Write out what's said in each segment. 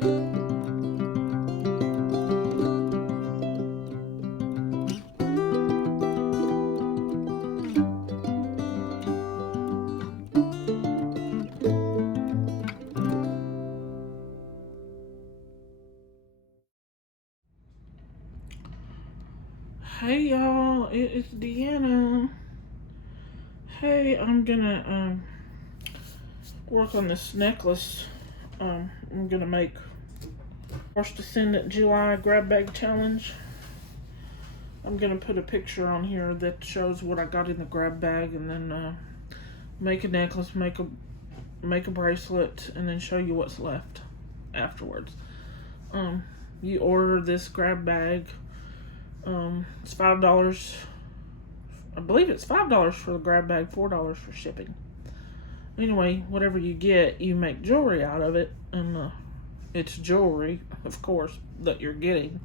Hey y'all, it's Deanna. Hey, I'm gonna work on this necklace. I'm gonna make Thunderhorse Descendant July grab bag challenge. I'm gonna put a picture on here that shows what I got in the grab bag, and then make a necklace, make a bracelet, and then show you what's left afterwards. You order this grab bag. It's $5. I believe it's $5 for the grab bag, $4 for shipping. Anyway, whatever you get, you make jewelry out of it, and it's jewelry, of course, that you're getting.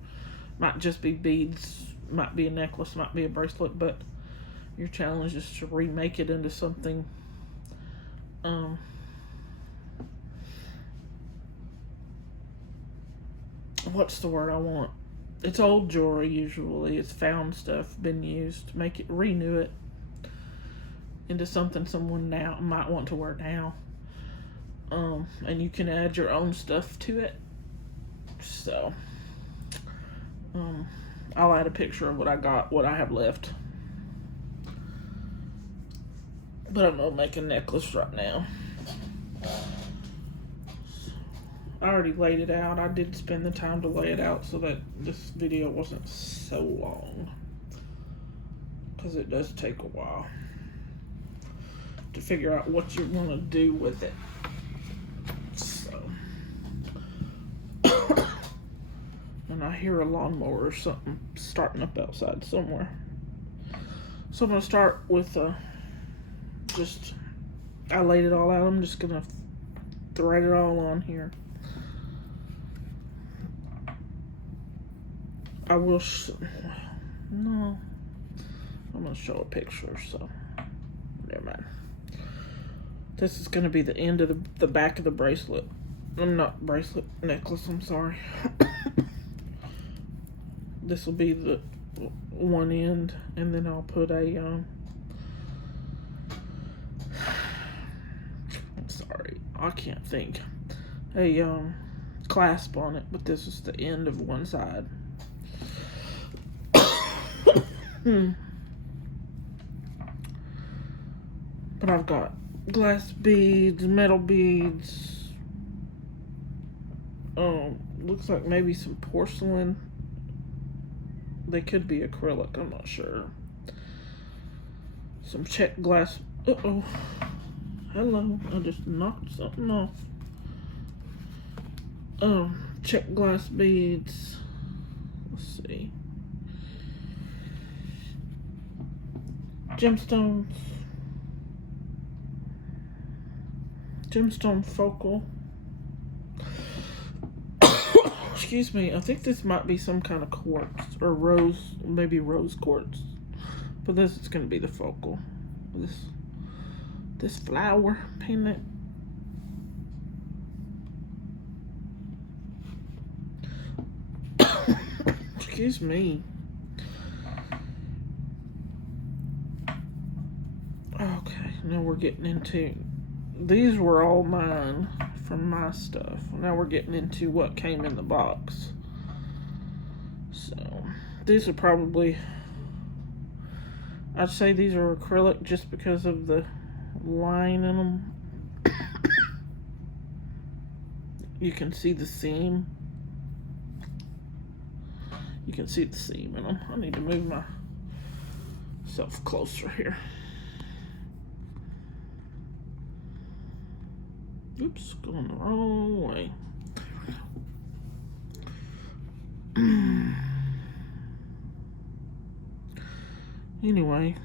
Might just be beads, might be a necklace, might be a bracelet, but your challenge is to remake it into something what's the word I want? It's old jewelry usually. It's found stuff, been used. Make it, renew it into something someone now might want to wear now. And you can add your own stuff to it. So, I'll add a picture of what I got, what I have left. But I'm gonna make a necklace right now. I already laid it out. I did spend the time to lay it out so that this video wasn't so long, because it does take a while to figure out what you want to do with it. So, and I hear a lawnmower or something starting up outside somewhere. So I'm going to start with I laid it all out. I'm just going to thread it all on here. I will, no, I'm going to show a picture, so never mind. This is going to be the end of the back of the bracelet. Not bracelet, necklace, I'm sorry. This will be the one end, and then I'll put a, I'm sorry, I can't think, a clasp on it, but this is the end of one side. But I've got glass beads, metal beads, looks like maybe some porcelain. They could be acrylic, I'm not sure. Some check glass. Uh-oh. Hello, I just knocked something off. Check glass beads. Let's see. Gemstones. Gemstone focal. Excuse me, I think this might be some kind of quartz or rose, maybe rose quartz. But this is going to be the focal. This flower pendant. Excuse me. Okay, now we're getting into, these were all mine from my stuff. Now we're getting into what came in the box. So, these are probably, I'd say these are acrylic just because of the line in them. You can see the seam. You can see the seam in them. I need to move myself closer here. Oops, going the wrong way. Anyway,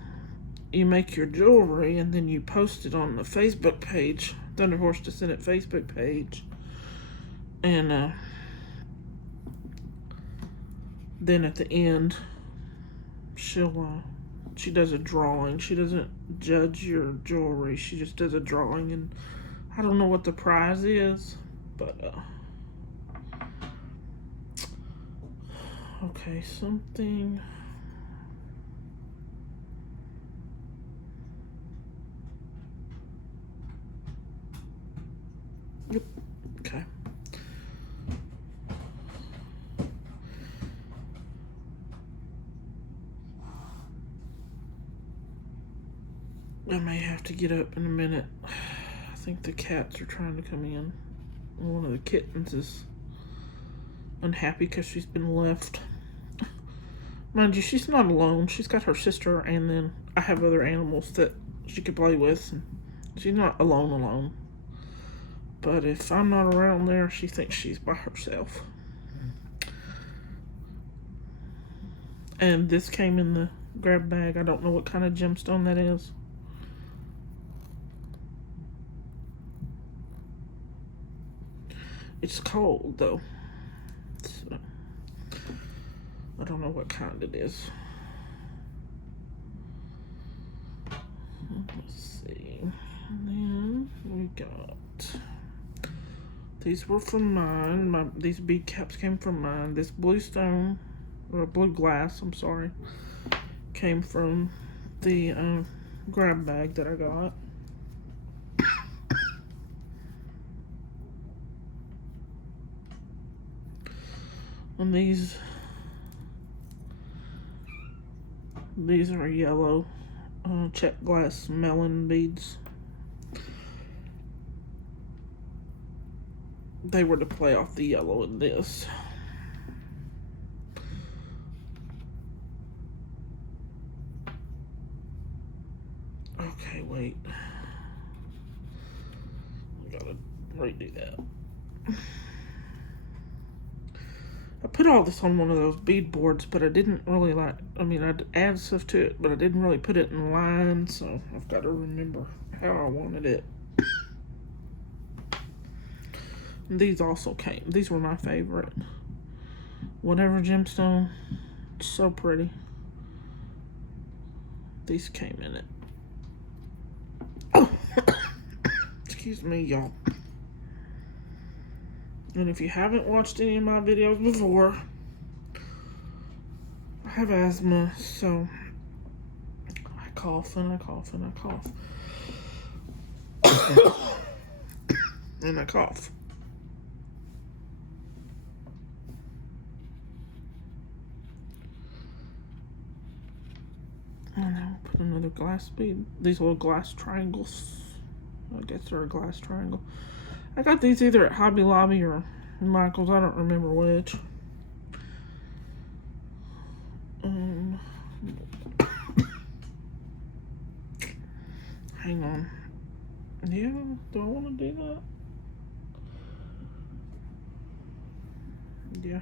you make your jewelry and then you post it on the Facebook page, Thunderhorse Descendant Facebook page. And then at the end, she does a drawing. She doesn't judge your jewelry. She just does a drawing, and I don't know what the prize is, but Okay, something. Yep. Okay. I may have to get up in a minute. I think the cats are trying to come in. One of the kittens is unhappy because she's been left. Mind you, she's not alone. She's got her sister, and then I have other animals that she could play with. And she's not alone. But if I'm not around there, she thinks she's by herself. And this came in the grab bag. I don't know what kind of gemstone that is. It's cold though, so I don't know what kind it is. Let's see. And then we got, these were from mine. These bead caps came from mine. This blue stone, or blue glass, I'm sorry, came from the grab bag that I got. And these are yellow check glass melon beads. They were to play off the yellow in this. Okay, wait. I gotta redo that. I put all this on one of those bead boards, but I didn't really I'd add stuff to it, but I didn't really put it in line, so I've got to remember how I wanted it. And these also came. These were my favorite. Whatever gemstone. So pretty. These came in it. Oh! Excuse me, y'all. And if you haven't watched any of my videos before, I have asthma, so I cough and I cough and I cough. And I cough. And I'll put another glass bead. These little glass triangles. I guess they're a glass triangle. I got these either at Hobby Lobby or Michael's. I don't remember which. Hang on. Yeah, do I want to do that? Yeah.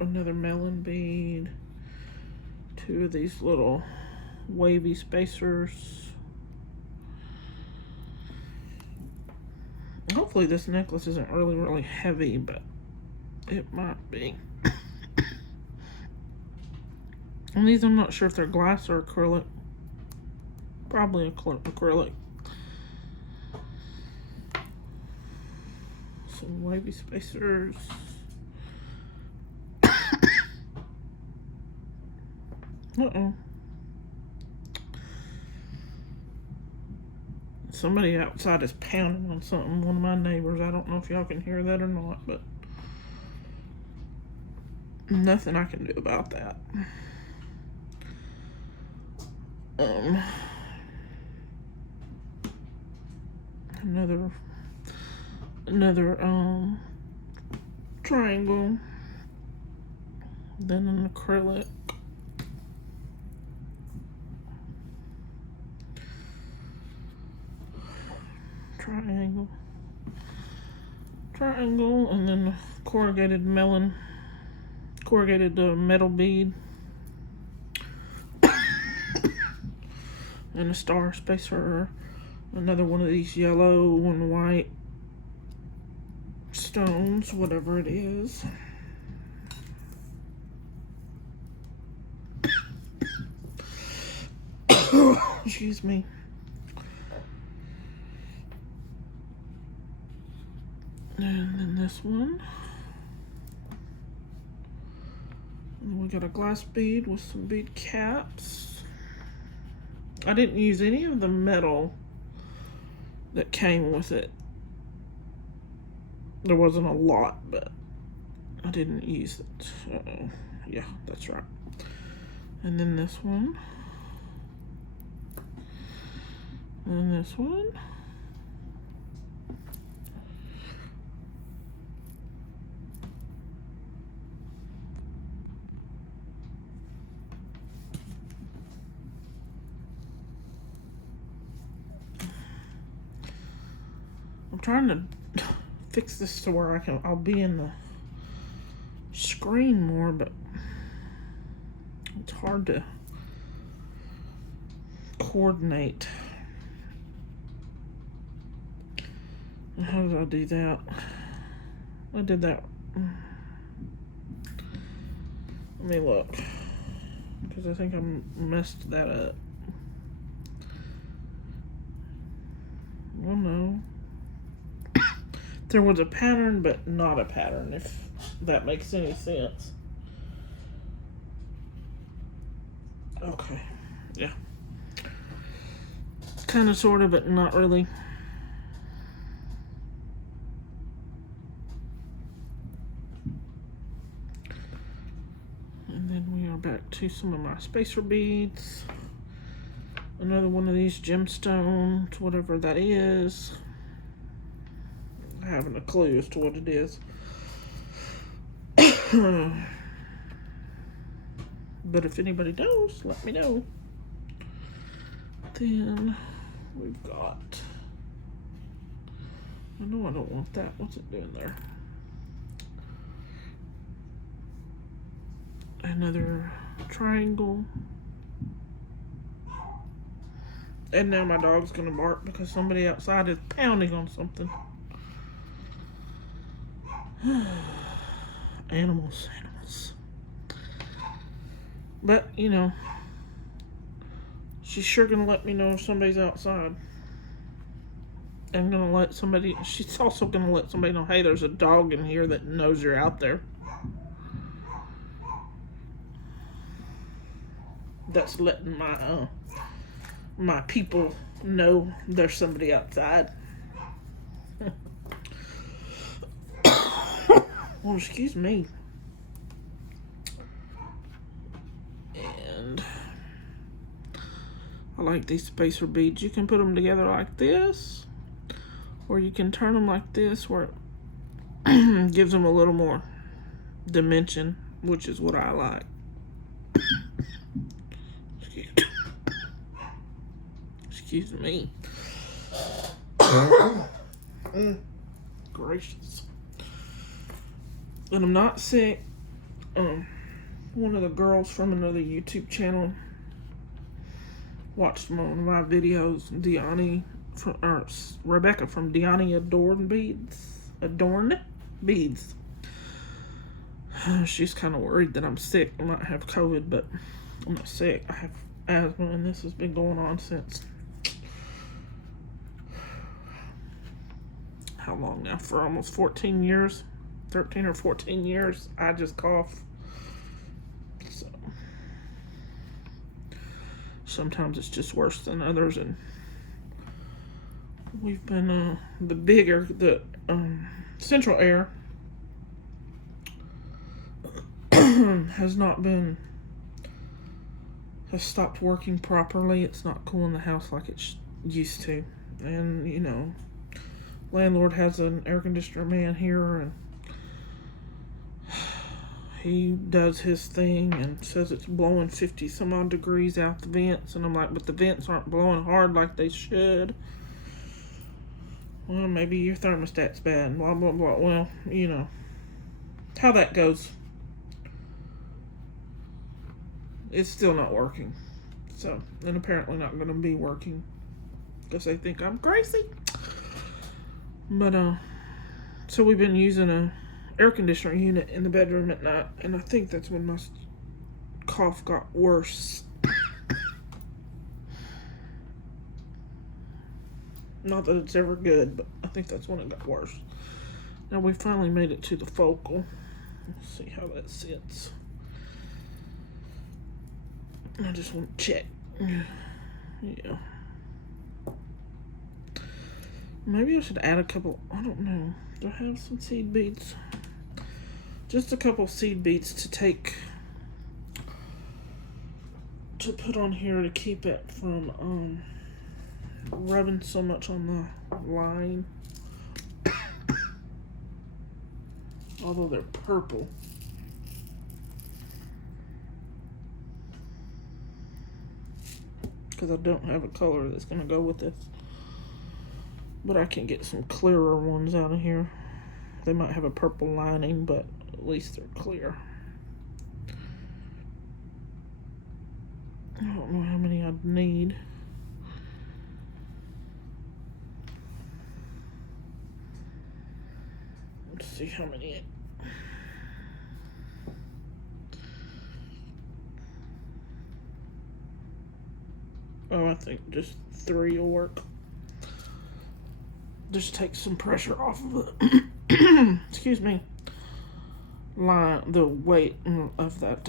Another melon bead. Two of these little wavy spacers. Hopefully this necklace isn't really heavy, but it might be. And these, I'm not sure if they're glass or acrylic. Probably acrylic. Some wavy spacers. Uh-oh. Somebody outside is pounding on something. One of my neighbors. I don't know if y'all can hear that or not, but nothing I can do about that. Another triangle. Then an acrylic. Triangle, and then a corrugated metal bead, and a star spacer. Another one of these yellow and white stones, whatever it is. Excuse me. And then this one. And we got a glass bead with some bead caps. I didn't use any of the metal that came with it. There wasn't a lot, but I didn't use it. Uh-oh. Yeah, that's right. And then this one. And this one. I'm trying to fix this to where I'll be in the screen more, but it's hard to coordinate. And how did I do that? I did that. Let me look, because I think I messed that up. Oh no. There was a pattern, but not a pattern, if that makes any sense. Okay, yeah. Kind of, sort of, but not really. And then we are back to some of my spacer beads. Another one of these gemstones, whatever that is. I haven't a clue as to what it is. But if anybody knows, let me know. Then we've got, I know I don't want that. What's it doing there? Another triangle. And now my dog's gonna bark because somebody outside is pounding on something. Animals. But, you know, she's sure gonna let me know if somebody's outside. And gonna let somebody, she's also gonna let somebody know, hey, there's a dog in here that knows you're out there. That's letting my people know there's somebody outside. Well, excuse me. And I like these spacer beads. You can put them together like this, or you can turn them like this, where it gives them a little more dimension, which is what I like. Excuse me. Gracious. And I'm not sick. One of the girls from another YouTube channel watched one of my videos, Rebecca from Deani Adorn Beads. She's kind of worried that I'm sick. I might have COVID, but I'm not sick. I have asthma, and this has been going on since, how long now? For almost 14 years. 13 or 14 years, I just cough. So sometimes it's just worse than others, and we've been the central air has stopped working properly. It's not cooling the house like it used to, and you know, landlord has an air conditioner man here, and he does his thing and says it's blowing 50 some odd degrees out the vents, and I'm like, but the vents aren't blowing hard like they should. Well, maybe your thermostat's bad, blah blah blah. Well, you know how that goes. It's still not working, so, and apparently not going to be working because they think I'm crazy. But so we've been using a air conditioner unit in the bedroom at night, and I think that's when my cough got worse. Not that it's ever good, but I think that's when it got worse. Now we finally made it to the focal. Let's see how that sits. I just want to check. Yeah. Maybe I should add a couple, I don't know. Do I have some seed beads? Just a couple seed beads to put on here to keep it from rubbing so much on the line. Although they're purple. Because I don't have a color that's going to go with this. But I can get some clearer ones out of here. They might have a purple lining, but at least they're clear. I don't know how many I'd need. Let's see how many. Oh, I think just 3 will work. Just take some pressure off of it. Excuse me. The weight of that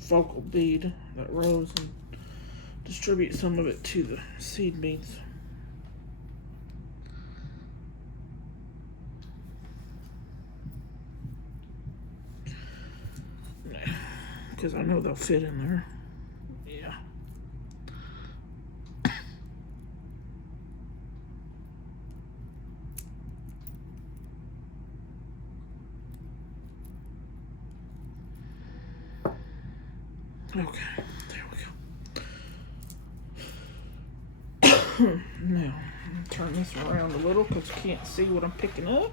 focal bead, that rose, and distribute some of it to the seed beads. Because I know they'll fit in there. Yeah. Okay, there we go. Now, turn this around a little because you can't see what I'm picking up.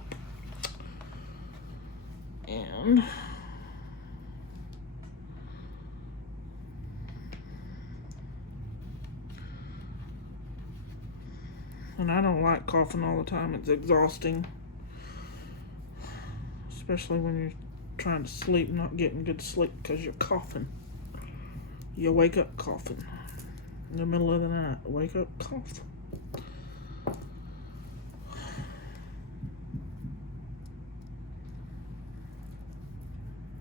And I don't like coughing all the time. It's exhausting. Especially when you're trying to sleep, not getting good sleep because you're coughing. You wake up coughing. In the middle of the night, wake up coughing.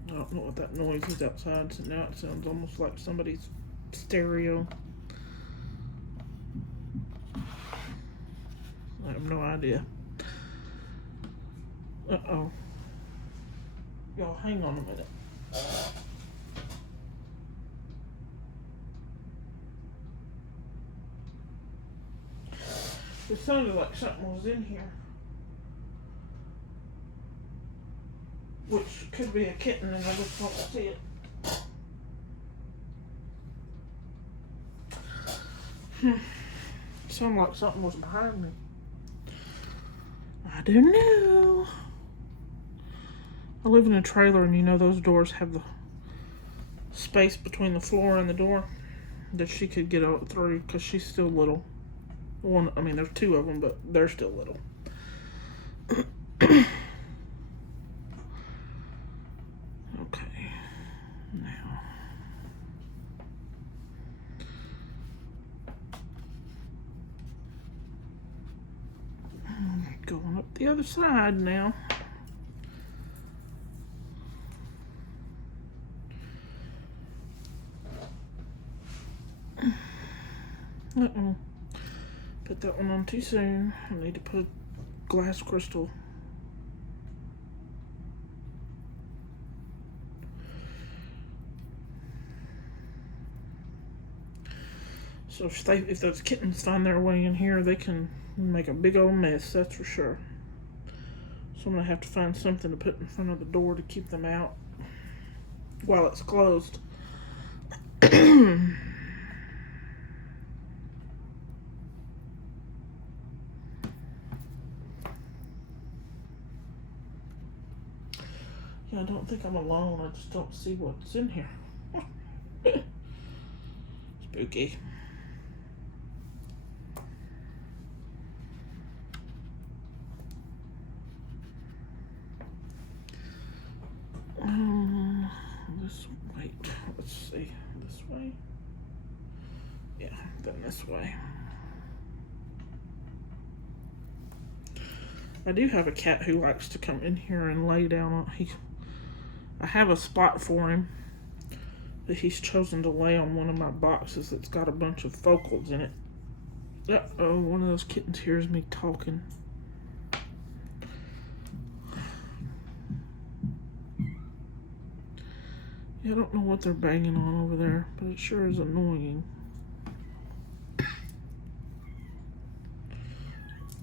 I don't know what that noise is outside, so now it sounds almost like somebody's stereo. I have no idea. Uh-oh. Y'all, hang on a minute. It sounded like something was in here. Which could be a kitten and I just don't see it. Sounded like something was behind me. I don't know. I live in a trailer and you know those doors have the space between the floor and the door that she could get out through because she's still little. I mean, there's 2 of them, but they're still little. Okay. Now. Going up the other side now. Uh-oh. Put that one on too soon. I need to put glass crystal. So if those kittens find their way in here, they can make a big old mess, that's for sure. So I'm gonna have to find something to put in front of the door to keep them out while it's closed. Yeah, I don't think I'm alone. I just don't see what's in here. Spooky. Let's see. This way? Yeah, then this way. I do have a cat who likes to come in here and lay down on. I have a spot for him, but he's chosen to lay on one of my boxes that's got a bunch of focals in it. Uh-oh, one of those kittens hears me talking. Yeah, I don't know what they're banging on over there, but it sure is annoying.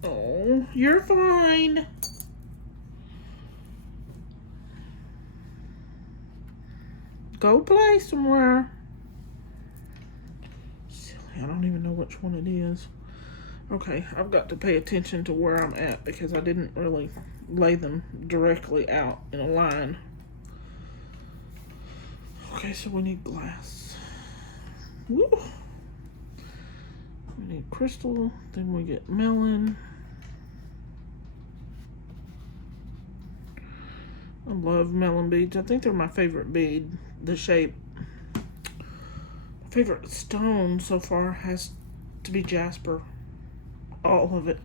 Oh, you're fine. Go play somewhere. Silly, I don't even know which one it is. Okay, I've got to pay attention to where I'm at because I didn't really lay them directly out in a line. Okay, so we need glass. Woo! We need crystal, then we get melon. I love melon beads. I think they're my favorite bead. The shape. My favorite stone so far has to be jasper. All of it.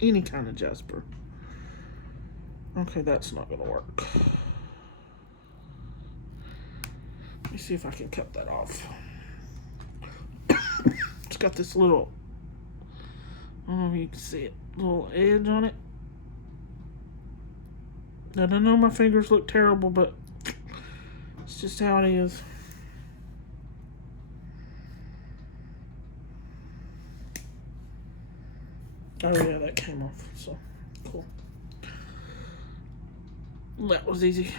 Any kind of jasper. Okay, that's not gonna work. Let me see if I can cut that off. It's got this little, I don't know if you can see it, little edge on it. I don't know, my fingers look terrible, but it's just how it is. Oh yeah, that came off, so cool. That was easy.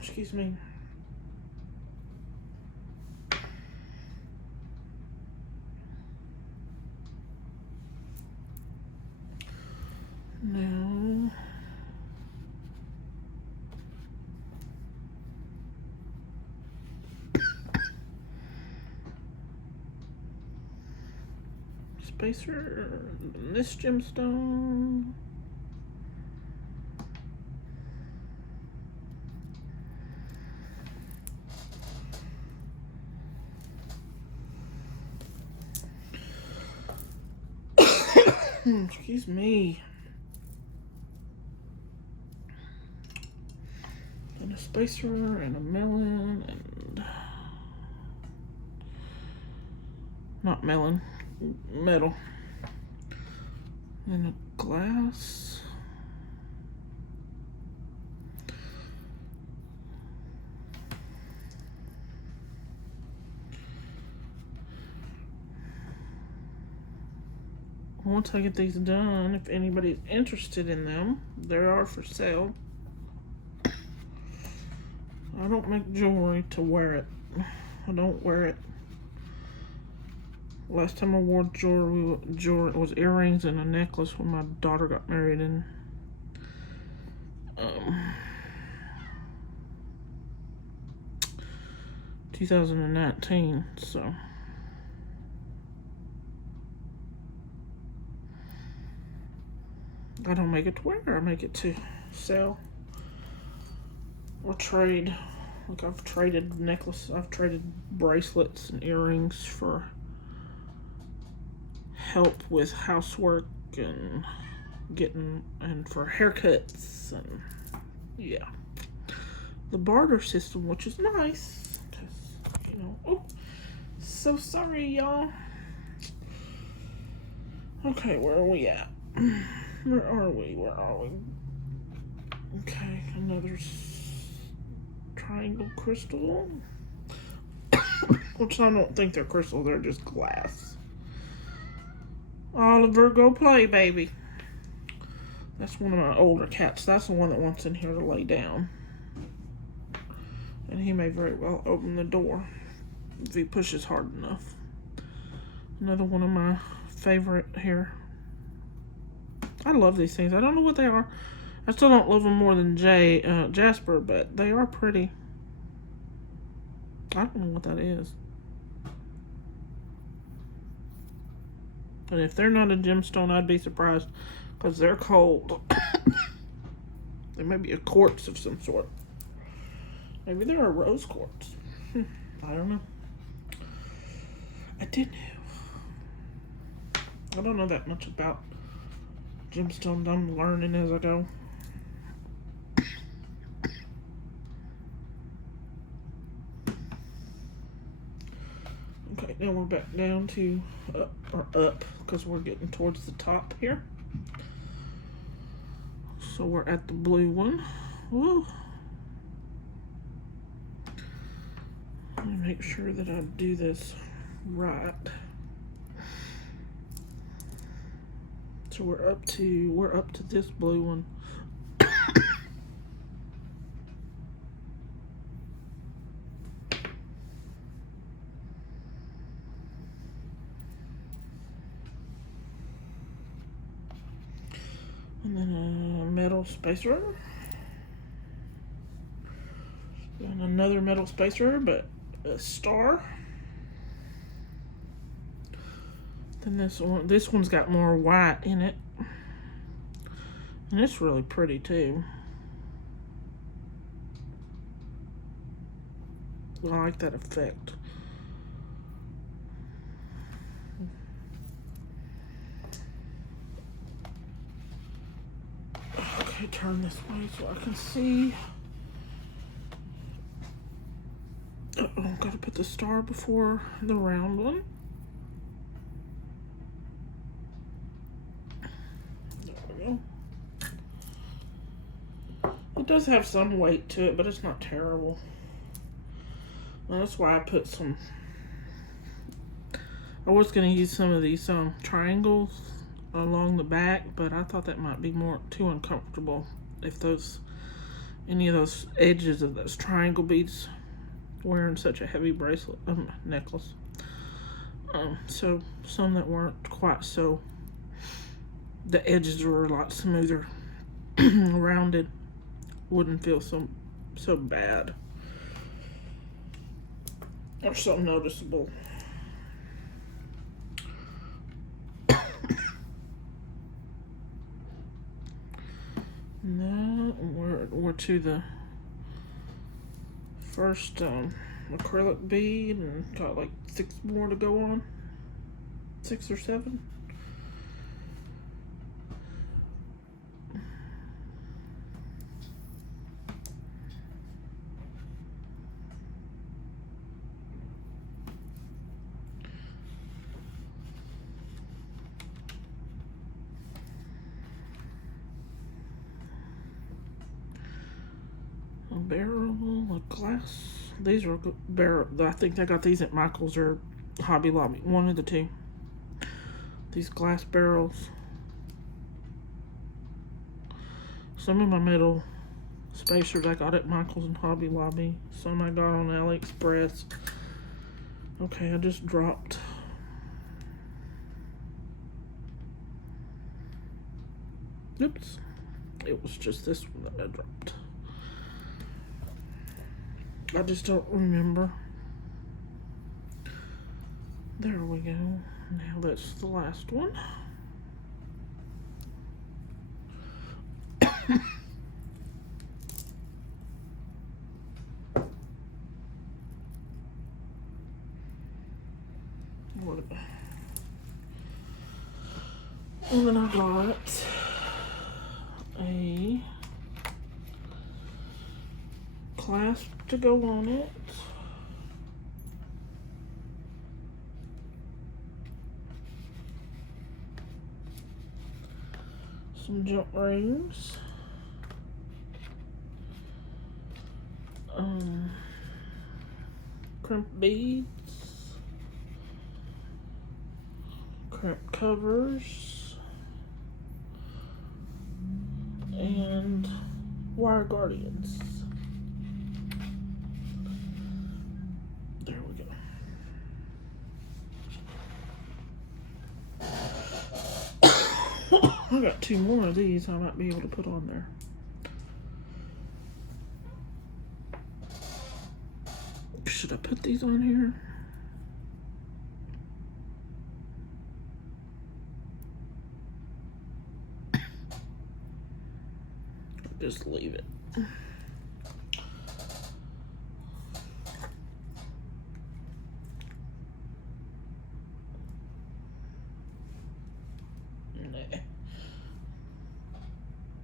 Excuse me. Now, spacer, this gemstone. Excuse me. And a spacer and a melon and not melon, metal. And a glass. Once I get these done, if anybody's interested in them, they are for sale. I don't make jewelry to wear it. I don't wear it. Last time I wore jewelry was earrings and a necklace when my daughter got married in 2019, so. I don't make it to wear, I make it to sell or trade. Like I've traded necklaces, I've traded bracelets and earrings for help with housework and for haircuts and yeah. The barter system, which is nice, because, you know, oh, so sorry y'all. Okay, where are we at? Where are we? Okay, another triangle crystal. Which I don't think they're crystal, they're just glass. Oliver, go play, baby. That's one of my older cats. That's the one that wants in here to lay down. And he may very well open the door if he pushes hard enough. Another one of my favorite here. I love these things. I don't know what they are. I still don't love them more than Jasper, but they are pretty. I don't know what that is. And if they're not a gemstone, I'd be surprised, because they're cold. They may be a quartz of some sort. Maybe they're a rose quartz. I don't know. I didn't know. I don't know that much about gemstones. I'm learning as I go. Okay, now we're back down to up because we're getting towards the top here. So we're at the blue one. Woo. Let me make sure that I do this right. So we're up to this blue one. And then a metal spacer. And another metal spacer, but a star. Then this one's got more white in it. And it's really pretty too. I like that effect. Okay, turn this way so I can see. Uh-oh, gotta put the star before the round one. There we go. It does have some weight to it, but it's not terrible. Well, that's why I put some. I was gonna use some of these triangles along the back, but I thought that might be too uncomfortable if any of those edges of those triangle beads wearing such a heavy bracelet necklace. So some that weren't quite so, the edges were a lot smoother, rounded, wouldn't feel so bad or so noticeable. Now we're to the first acrylic bead, and got like 6 more to go on. 6 or 7. A barrel, a glass. These are barrel. I think I got these at Michael's or Hobby Lobby. One of the two. These glass barrels. Some of my metal spacers I got at Michael's and Hobby Lobby. Some I got on AliExpress. Okay, I just dropped. Oops. It was just this one that I dropped. I just don't remember. There we go. Now that's the last one. And then I got a clasp to go on it. Some jump rings. Crimp beads. Crimp covers. And wire guardians. There we go. I got 2 more of these I might be able to put on there. Should I put these on here? Just leave it.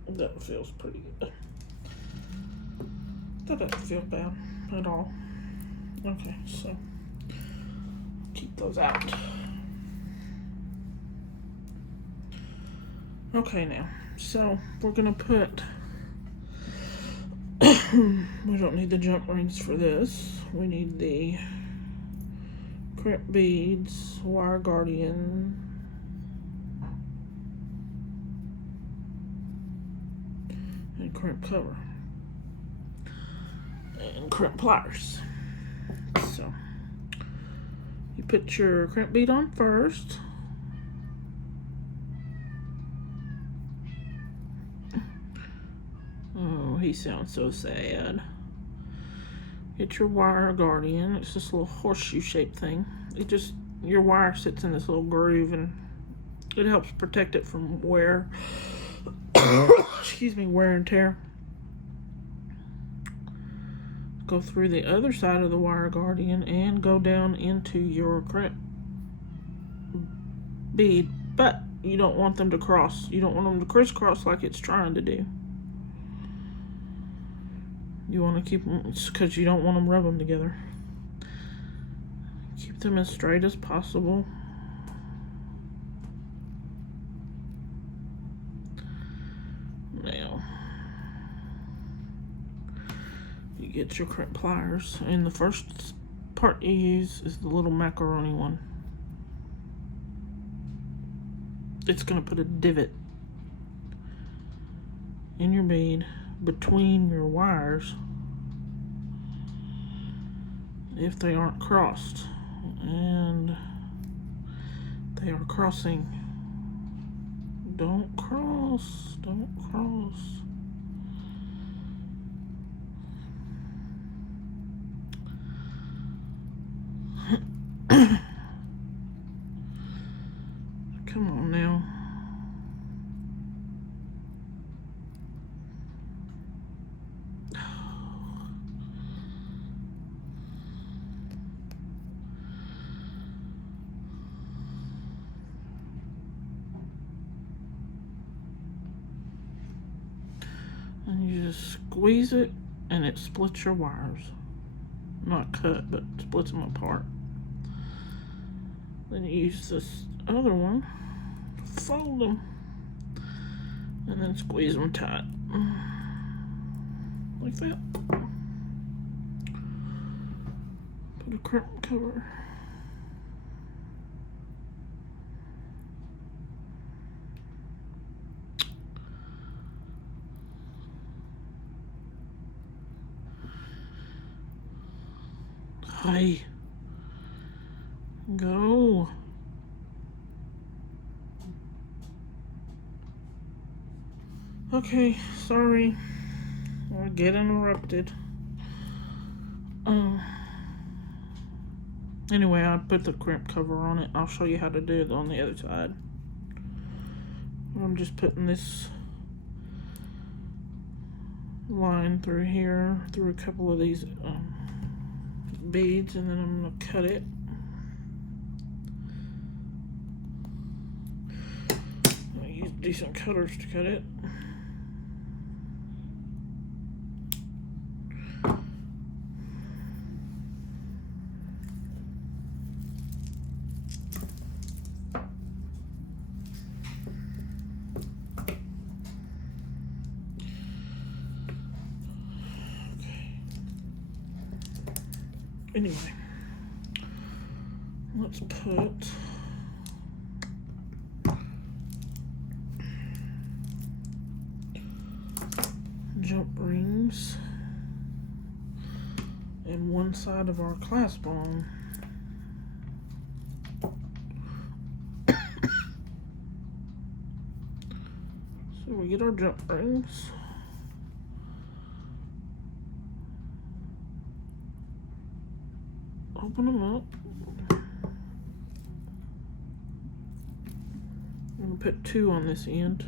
That feels pretty good. That doesn't feel bad at all. Okay, so keep those out. Okay, now, so we're gonna put, we don't need the jump rings for this. We need the crimp beads, wire guardian, and crimp cover, and crimp pliers. So you put your crimp bead on first. Oh, he sounds so sad. Get your wire guardian. It's this little horseshoe shaped thing. It just, your wire sits in this little groove and it helps protect it from wear. Excuse me, wear and tear. Go through the other side of the wire guardian and go down into your crimp bead, but you don't want them to cross. You don't want them to crisscross like it's trying to do. You want to keep them, because you don't want them rubbing together. Keep them as straight as possible. Now, you get your crimp pliers, and the first part you use is the little macaroni one. It's going to put a divot in your bead between your wires if they aren't crossed, and they are crossing. Don't cross, don't cross. Come on now. And you just squeeze it and it splits your wires. Not cut, but splits them apart. Then you use this other one, fold them, and then squeeze them tight. Like that. Put a crimp cover. Hi. Go. Okay, sorry. I get interrupted. Anyway, I put the crimp cover on it. I'll show you how to do it on the other side. I'm just putting this line through here, through a couple of these beads, and then I'm going to cut it. I use decent cutters to cut it. Anyway, let's put jump rings in one side of our clasp on. So we get our jump rings. Open them up. I'm going to put 2 on this end.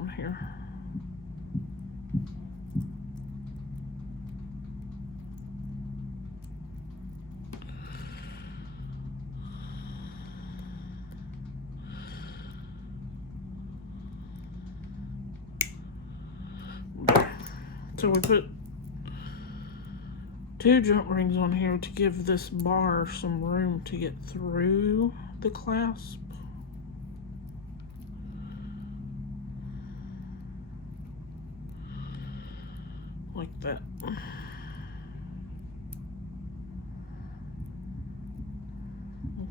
on here. So we put 2 jump rings on here to give this bar some room to get through the clasp. Like that.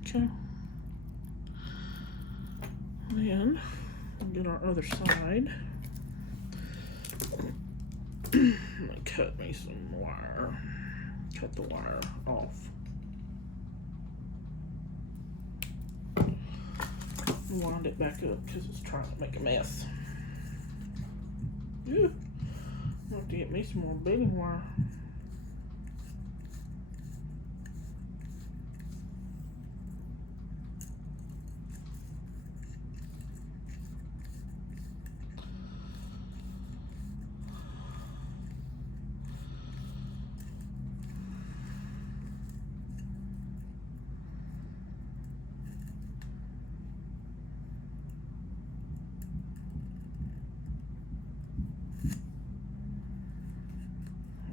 Okay. Then we'll get our other side. I'm gonna cut me some wire. Cut the wire off. Wind it back up because it's trying to make a mess. Ew. I have to get me some more beading wire.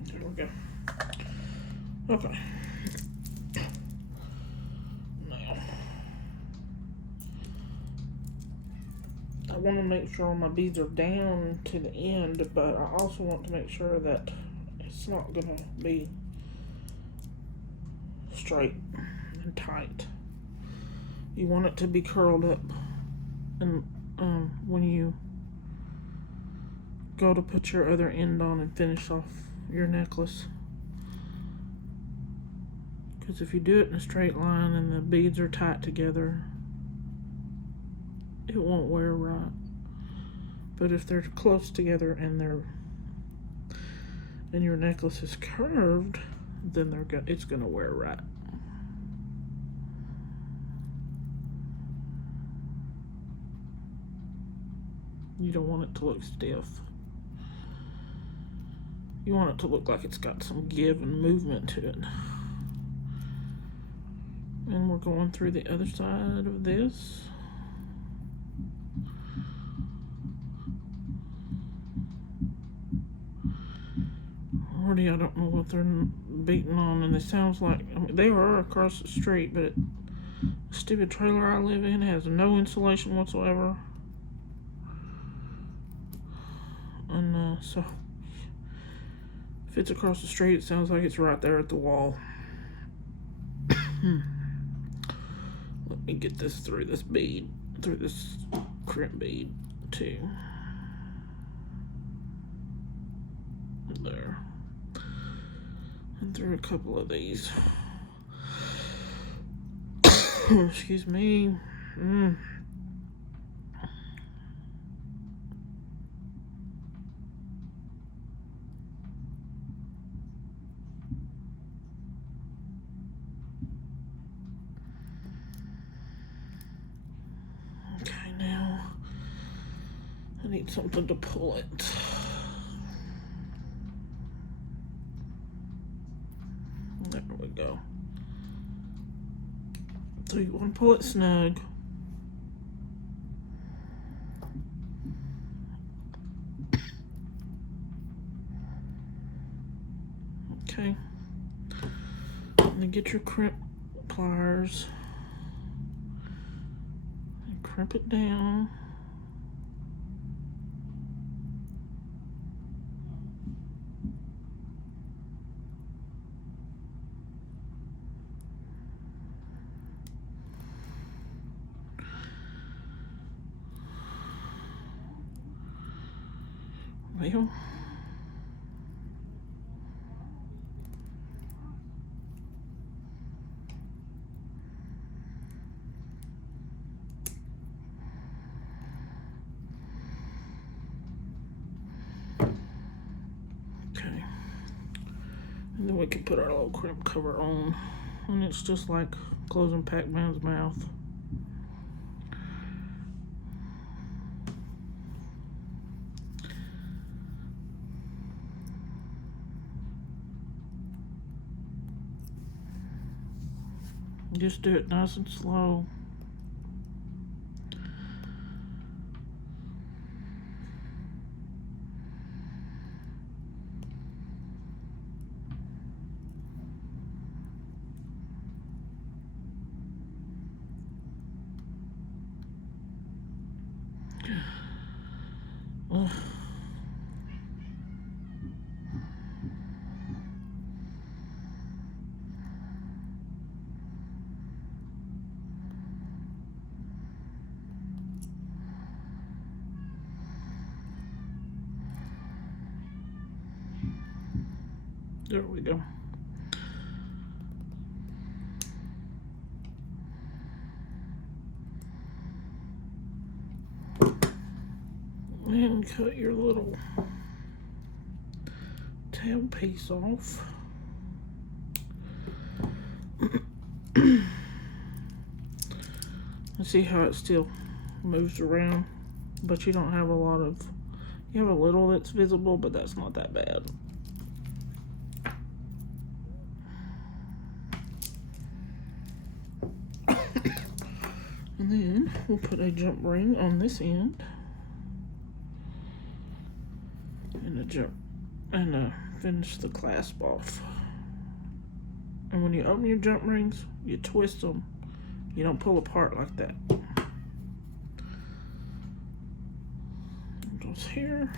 There we go. Okay. Now, I want to make sure my beads are down to the end, but I also want to make sure that it's not going to be straight and tight. You want it to be curled up, and when you go to put your other end on and finish off your necklace, because if you do it in a straight line and the beads are tight together, it won't wear right. But if they're close together and your necklace is curved, then it's gonna wear right. You don't want it to look stiff. You want it to look like it's got some give and movement to it. And we're going through the other side of this. Already, I don't know what they're beating on, and it sounds like, I mean, they are across the street, but the stupid trailer I live in has no insulation whatsoever. And so if it's across the street, it sounds like it's right there at the wall. Let me get this through this bead, through this crimp bead too. There. And through a couple of these. Excuse me. Okay, now I need something to pull it. There we go. So you want to pull it snug. Okay. And then get your crimp pliers and crimp it down. Well, okay, and then we can put our little crimp cover on, and it's just like closing Pac-Man's mouth. . Just do it nice and slow. Ugh. There we go. And cut your little tail piece off. And see how it still moves around, but you don't have a lot of, you have a little that's visible, but that's not that bad. And then we'll put a jump ring on this end, and a jump, and finish the clasp off. And when you open your jump rings, you twist them. You don't pull apart like that. It goes here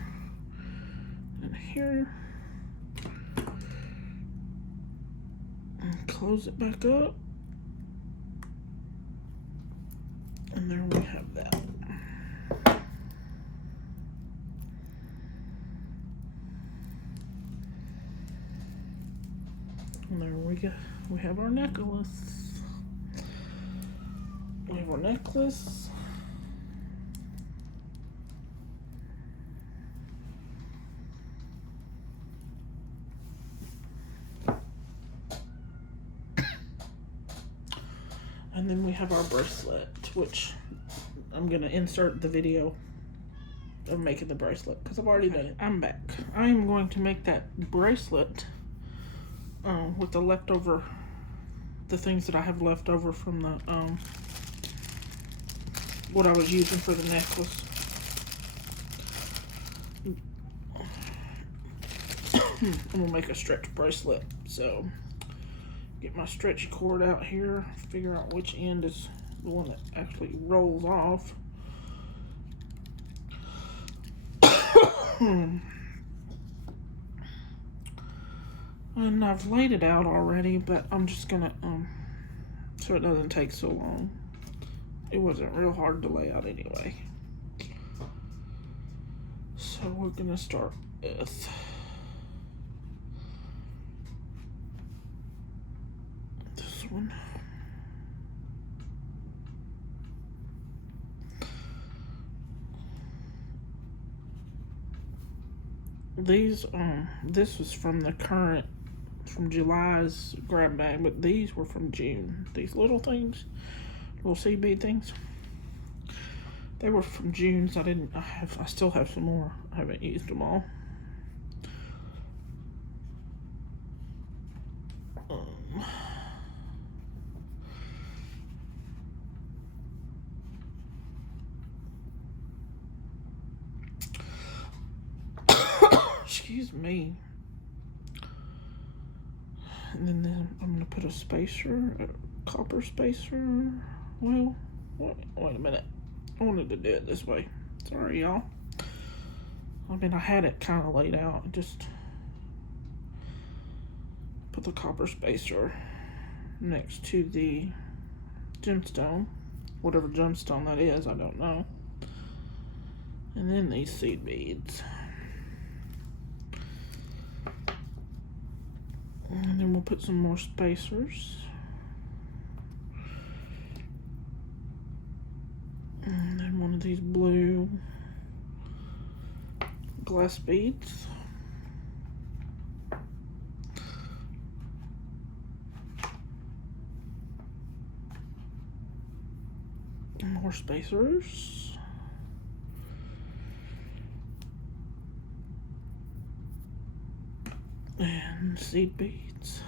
and here, and close it back up. And there we have that. And there we go. We have our necklace. We have our necklace. And then we have our bracelet, which I'm gonna insert the video of making the bracelet because I've already done it. I'm back. I am going to make that bracelet with the leftover, the things that I have left over from the what I was using for the necklace. I'm gonna make a stretch bracelet, so get my stretchy cord out here, figure out which end is the one that actually rolls off. And I've laid it out already, but I'm just gonna so it doesn't take so long. It wasn't real hard to lay out anyway. So we're gonna start with this one. These this was from the current, from July's grab bag, but these were from June. These little things, little seed bead things, they were from June. So I still have some more. I haven't used them all. Excuse me. And then I'm going to put a spacer, a copper spacer. Well, wait a minute. I wanted to do it this way. Sorry, y'all. I mean, I had it kind of laid out. Just put the copper spacer next to the gemstone. Whatever gemstone that is, I don't know. And then these seed beads. And then we'll put some more spacers. And then one of these blue glass beads. And more spacers. And seed beads.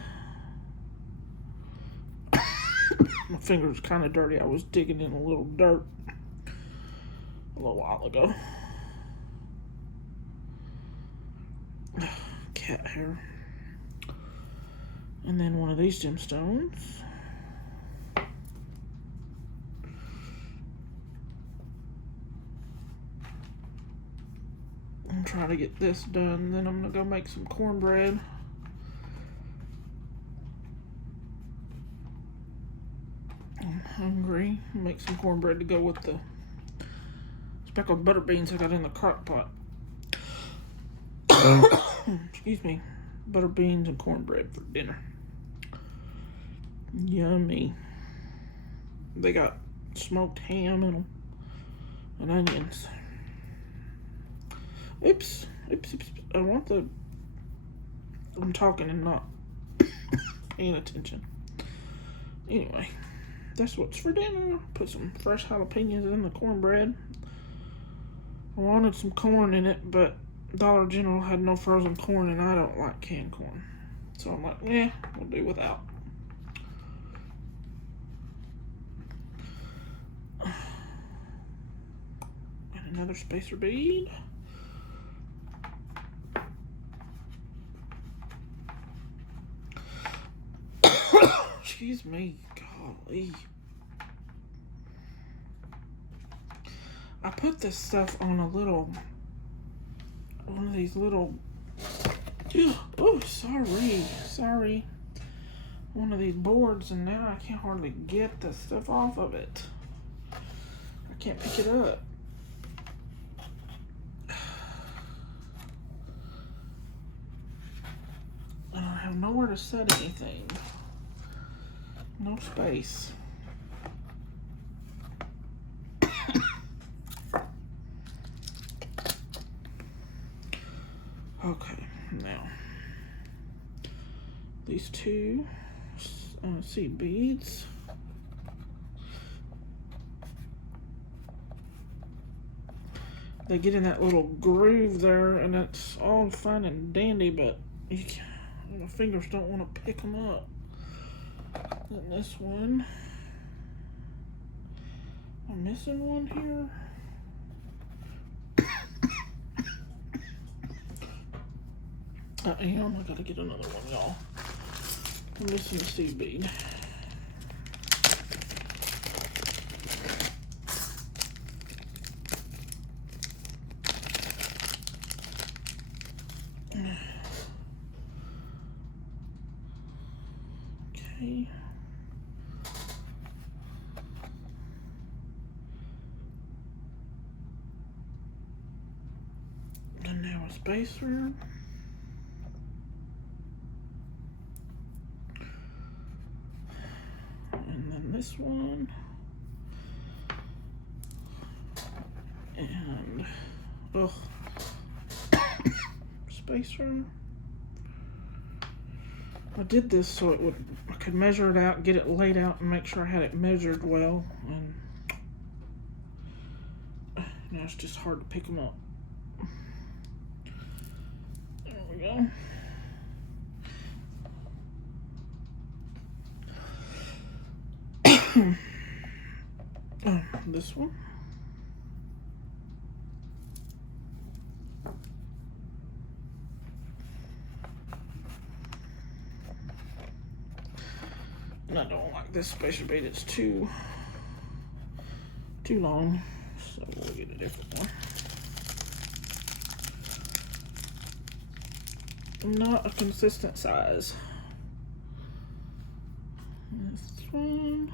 My finger's kind of dirty. I was digging in a little dirt a little while ago. Cat hair. And then one of these gemstones. I'm trying to get this done. Then I'm gonna go make some cornbread. I'm hungry. Make some cornbread to go with the speckled butter beans I got in the crock pot. Excuse me. Butter beans and cornbread for dinner. Yummy. They got smoked ham and onions. Oops. I'm talking and not paying attention. Anyway, that's what's for dinner. Put some fresh jalapenos in the cornbread. I wanted some corn in it, but Dollar General had no frozen corn, and I don't like canned corn. So I'm like, yeah, we'll do without. And another spacer bead. Excuse me, golly. I put this stuff on one of these little, oh, sorry. One of these boards, and now I can't hardly get the stuff off of it. I can't pick it up. And I have nowhere to set anything. No space. Okay, now these two seed beads. They get in that little groove there, and it's all fine and dandy, but my fingers don't want to pick them up. And this one, I'm missing one here. I am. I gotta get another one, y'all. I'm missing a seed bead. Okay. And now a spacer. This one, and spacer. I did this so I could measure it out, get it laid out, and make sure I had it measured well. And now it's just hard to pick them up. There we go. This one. And I don't like this spacer bead. It's too long, so we'll get a different one. Not a consistent size. This one.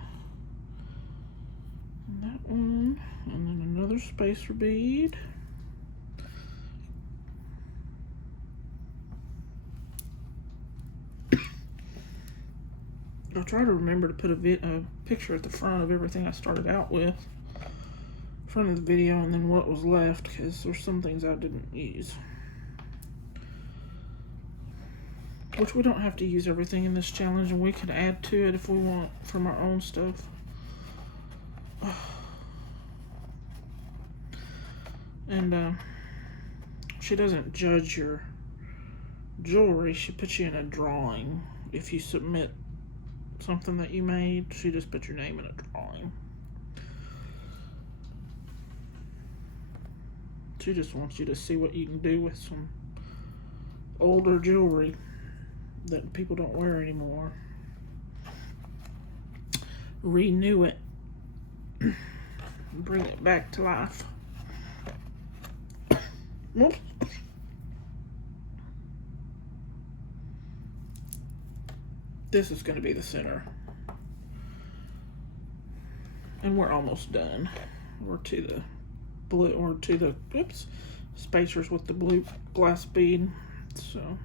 That one, and then another spacer bead. I'll try to remember to put a picture at the front of everything I started out with, front of the video, and then what was left, because there's some things I didn't use. Which we don't have to use everything in this challenge, and we can add to it if we want from our own stuff. And she doesn't judge your jewelry. She puts you in a drawing if you submit something that you made. She just put your name in a drawing. She just wants you to see what you can do with some older jewelry that people don't wear anymore. Renew it. Bring it back to life. Whoops. This is going to be the center. And we're almost done. We're to the blue, or to the, oops, spacers with the blue glass bead. So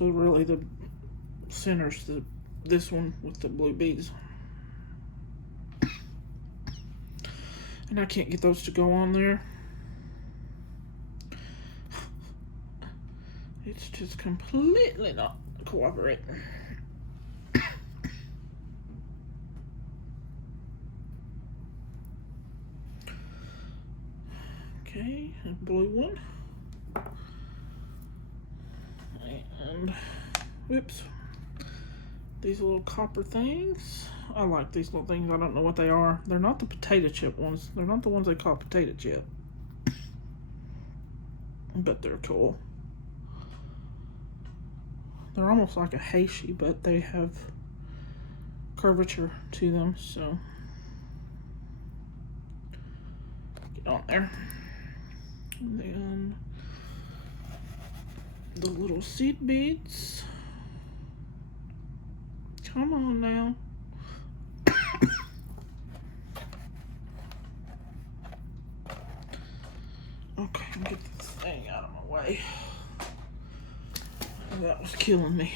really the center's this one with the blue beads. And I can't get those to go on there. It's just completely not cooperating. Okay, a blue one. And, whoops. These little copper things. I like these little things. I don't know what they are. They're not the potato chip ones. They're not the ones they call potato chip. But they're cool. They're almost like a heishi, but they have curvature to them, so get on there. And then the little seed beads. Come on now. Okay, get this thing out of my way. That was killing me.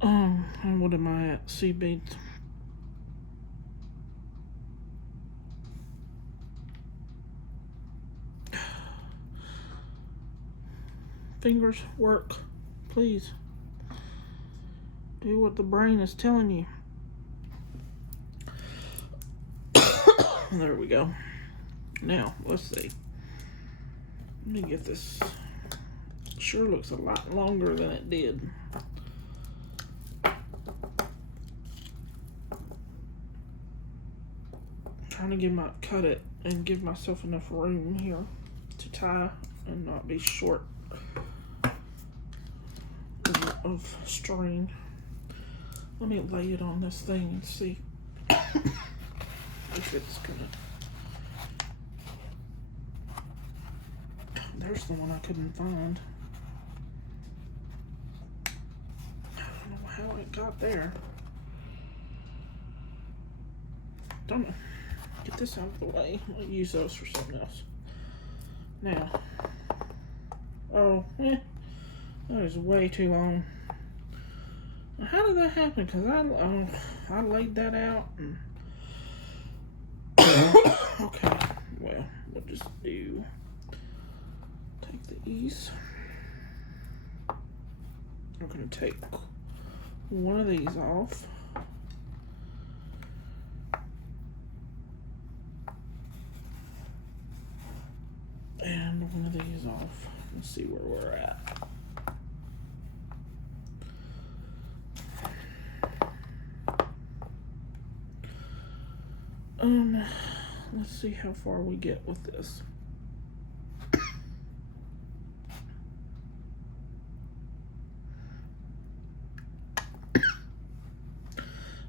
And what am I at? Seed beads. Fingers, work, please. Do what the brain is telling you. There we go. Now, let's see. Let me get this. Sure looks a lot longer than it did. Trying to cut it and give myself enough room here to tie and not be short of string. Let me lay it on this thing and see if it's gonna. There's the one I couldn't find. I don't know how it got there. Don't know. Get this out of the way. I'll use those for something else. Now. Oh, that is way too long. How did that happen? Because I laid that out. And okay, well, we'll just take these. We're going to take one of these off. And one of these off. Let's see where we're at. Let's see how far we get with this.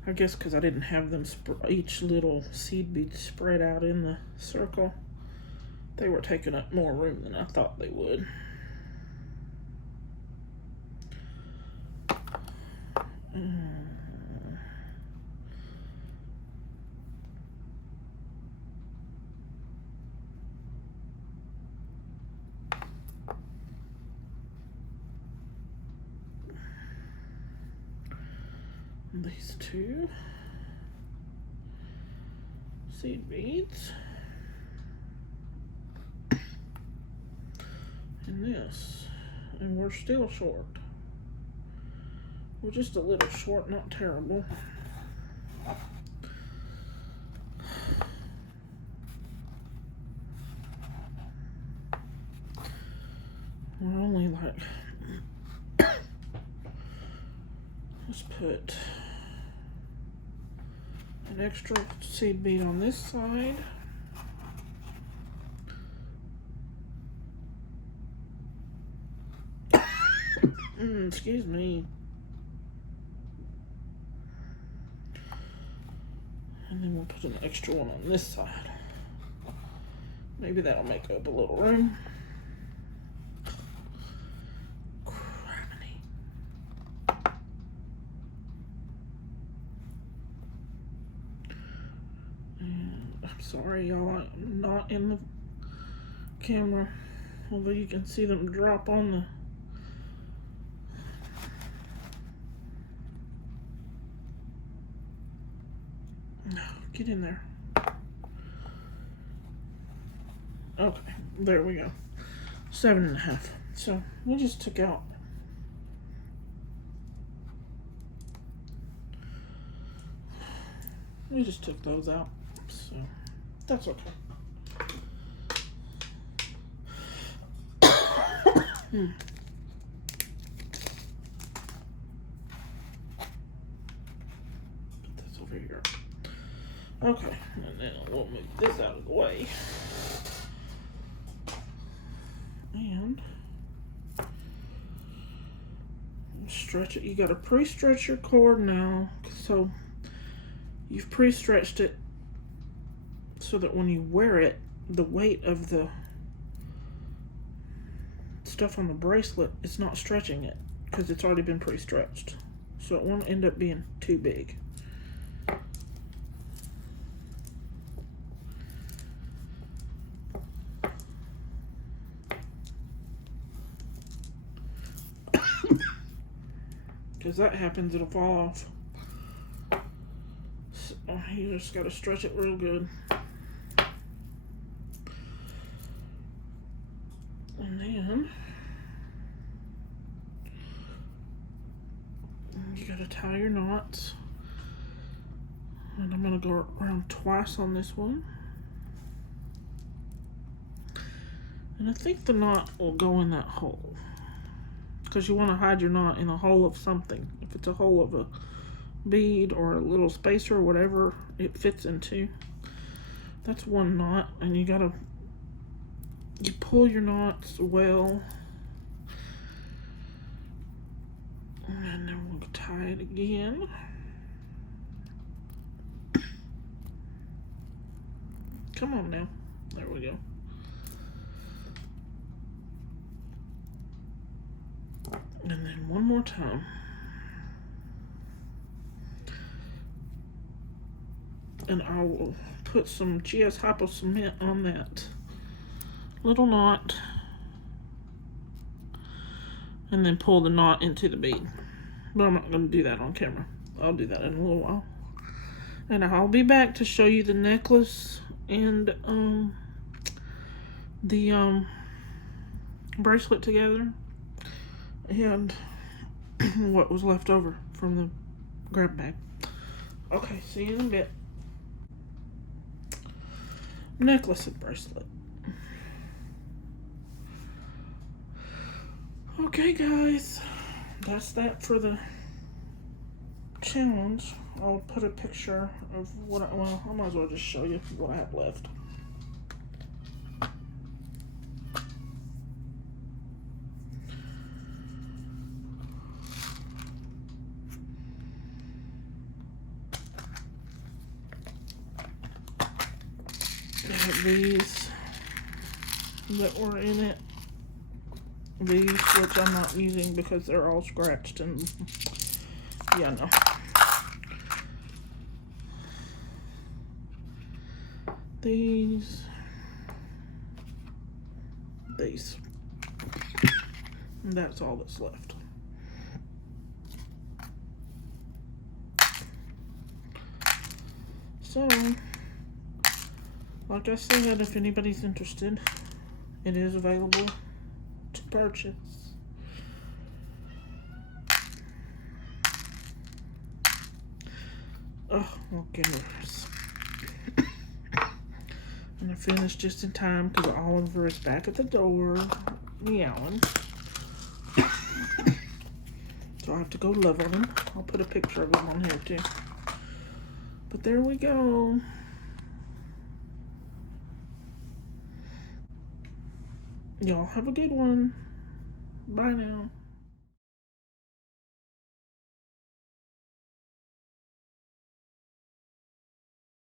I guess because I didn't have them each little seed bead spread out in the circle, they were taking up more room than I thought they would. These two seed beads and this, and we're still short. We're just a little short, not terrible. like, let's put an extra seed bead on this side. Excuse me. And then we'll put an extra one on this side. Maybe that'll make up a little room. Criminy. And I'm sorry, y'all, I'm not in the camera, although you can see them drop on the get in there. Okay, there we go. 7.5. So we just took out. We just took those out. So that's okay. Put this over here. Okay, and then we'll move this out of the way. And stretch it. You got to pre-stretch your cord now. So you've pre-stretched it so that when you wear it, the weight of the stuff on the bracelet is not stretching it because it's already been pre-stretched. So it won't end up being too big. Because that happens, it'll fall off. So you just got to stretch it real good. And then you got to tie your knots. And I'm going to go around twice on this one. And I think the knot will go in that hole. Because you want to hide your knot in a hole of something. If it's a hole of a bead or a little spacer or whatever it fits into. That's one knot. And you pull your knots well. And then we'll tie it again. Come on now. There we go. And then one more time. And I will put some GS Hypo cement on that little knot. And then pull the knot into the bead. But I'm not going to do that on camera. I'll do that in a little while. And I'll be back to show you the necklace and the bracelet together. And what was left over from the grab bag. Okay, see you in a bit. Necklace and bracelet. Okay, guys, that's that for the challenge. I'll put a picture of what I might as well just show you what I have left. These that were in it. These, which I'm not using because they're all scratched and yeah, no. These. And that's all that's left. So, like I said, if anybody's interested, it is available to purchase. Oh, my goodness. And I finished just in time because Oliver is back at the door meowing. So I have to go level them. I'll put a picture of them on here too. But there we go. Y'all have a good one. Bye now.